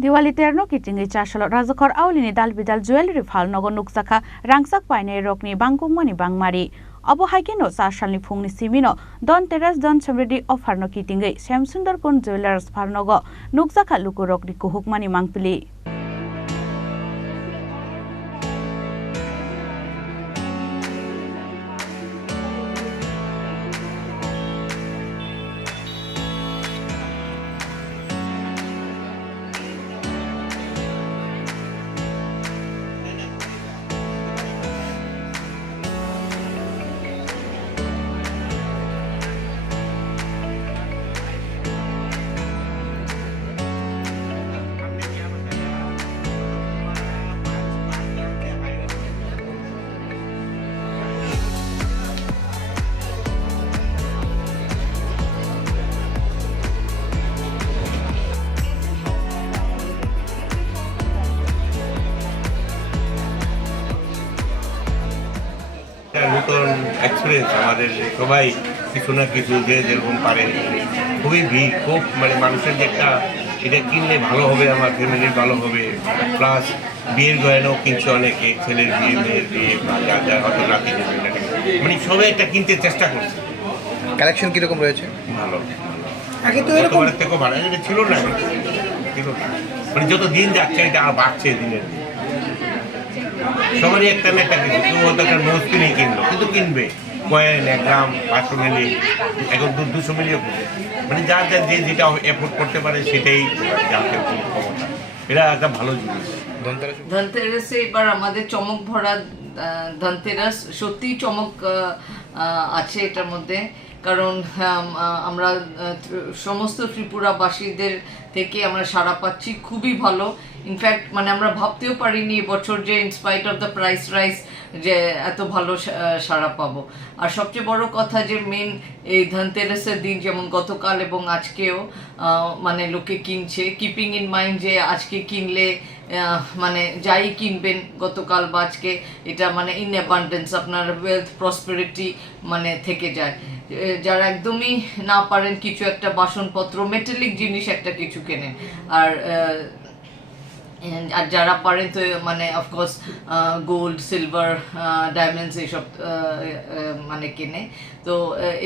Diwali terno Kitingwi chashalo Rajakhor Aulini Dalbidal Jewelry Phalnogo Nukjakha rangsak paine rokni Bangmari Bangmari Abo haikeno sashalni phungni simino Dhanteraj Dhansamriddhi offerno Kitingwi Shamsundarpur Jewelers Phalnogo Nukjakha Lukurokni kuhukmani mangpili নতুন experience আমাদের সবাই কিছু না কিছু যে যেরকম পারে খুবই ভিড় খুব মানে মানুষের যে একটা এটা কিনলে ভালো হবে আমার ফ্যামিলির ভালো হবে প্লাস বিয়ের গয়নাও কিনছে অনেকে ছেলের বিয়ে মেয়ের বিয়ে বা যার যার হয়তো নাতি মানে সবাই একটা কিনতে চেষ্টা করছে। কালেকশন কীরকম রয়েছে? ভালো আগে তো এরকমের থেকেও ভালো এটা ছিল না মানে যত দিন যাচ্ছে এটা আর বাড়ছে দিনের দিন সবারই একটা না একটা কিছু কেউ হয়তো একটা নোজ কিনে কিনলো কিন্তু কিনবে কয়েন 1 গ্রাম 500 মিলি এখন 200 মিলিও কিনবে মানে যার যার যে যেটা এফোর্ড করতে পারে সেটাই জানতে ক্ষমতা এটা একটা ভালো জিনিস। ধনতেরাসে এবার আমাদের চমক ভরা ধনতেরাস সত্যিই চমক আছে এটার মধ্যে কারণ আমরা সমস্ত ত্রিপুরাবাসীদের থেকে আমরা সাড়া পাচ্ছি খুবই ভালো। ইনফ্যাক্ট মানে আমরা ভাবতেও পারিনি এবছর যে in spite of the price rise যে এত ভালো সাড়া পাবো। আর সবচেয়ে বড় কথা যে মেন এই ধনতেরাসের দিন যেমন গতকাল এবং আজকেও মানে লোকে কিনছে কিপিং ইন মাইন্ড যে আজকে কিনলে মানে যাই কিনবেন গতকাল বা আজকে এটা মানে ইন অ্যাবান্ডেন্স আপনার ওয়েলথ প্রসপেরিটি মানে থেকে যায়। যারা একদমই না পারেন কিছু একটা বাসনপত্র মেটালিক জিনিস একটা কিছু কেনেন আর যারা পারেন তো মানে অফকোর্স গোল্ড সিলভার ডায়মন্ডস এইসব মানে কেনে। তো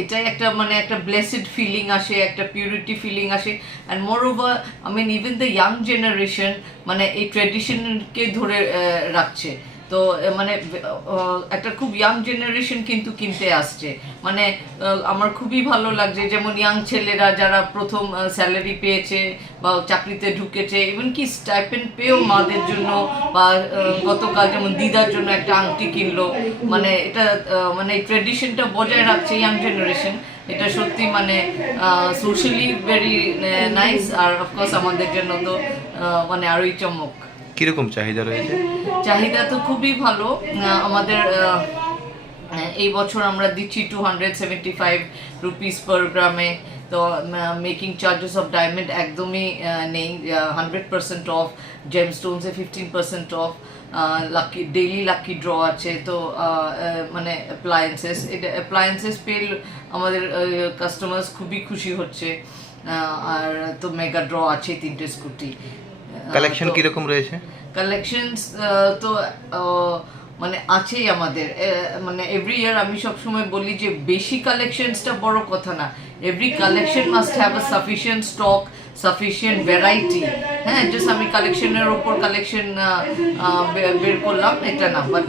এটাই একটা মানে একটা ব্লেসড ফিলিং আসে একটা পিউরিটি ফিলিং আসে and moreover I mean even the young generation মানে এই ট্র্যাডিশনকে ধরে রাখছে। তো মানে একটা খুব ইয়াং জেনারেশন কিন্তু কিনতে আসছে মানে আমার খুবই ভালো লাগছে যেমন ইয়াং ছেলেরা যারা প্রথম স্যালারি পেয়েছে বা চাকরিতে ঢুকেছে ইভেন কি স্টাইপেন্ড পেয়েও মাদের জন্য বা গতকাল যেমন দিদার জন্য একটা আংটি কিনলো মানে এটা মানে এই ট্র্যাডিশনটা বজায় রাখছে ইয়াং জেনারেশন। এটা সত্যি মানে সোশ্যালি ভেরি নাইস আর অফকোর্স আমাদের জন্য তো মানে আরোই চমক। কীরকম চাহিদা রয়েছে? চাহিদা তো খুবই ভালো। আমাদের এই বছর আমরা দিচ্ছি 275 রুপিস পার গ্রামে। তো মেকিং চার্জেস অফ ডায়মন্ড একদমই নেই 100% অফ জেমস্টোনসে 15% off lucky daily lucky draw আছে। তো মানে অ্যাপ্লায়েন্সেস পেয়ে আমাদের কাস্টমার্স খুবই খুশি হচ্ছে আর তো মেগা ড্র আছে 3টে স্কুটি। কালেকশন কীরকম রয়েছে? কালেকশনস তো মানে আছেই আমাদের মানে এভরি ইয়ার আমি সবসময় বলি যে বেশি কালেকশনসটা বড় কথা না every collection must have a sufficient stock sufficient variety. হ্যাঁ জাস্ট আমি কালেকশনের ওপর কালেকশন বের করলাম এটা না বাট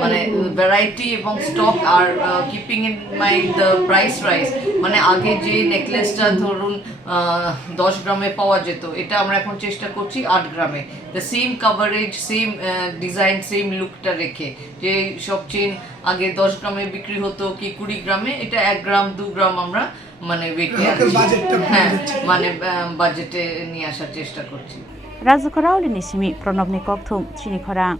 মানে ভ্যারাইটি এবং stock R keeping in mind the price rise মানে আগে যে নেকলেসটা ধরুন 10 গ্রামে পাওয়া যেত এটা আমরা এখন চেষ্টা করছি 8 গ্রামে the same coverage same design same লুকটা রেখে যে সব চেন আগে 10 গ্রামে বিক্রি হতো কি 20 গ্রামে এটা 1 গ্রাম 2 গ্রাম আমরা মানে হ্যাঁ মানে বাজেটে নিয়ে আসার চেষ্টা করছি। রাজখর আউলিনি সিমি প্রণবনি ককথুম চিনি খরাং।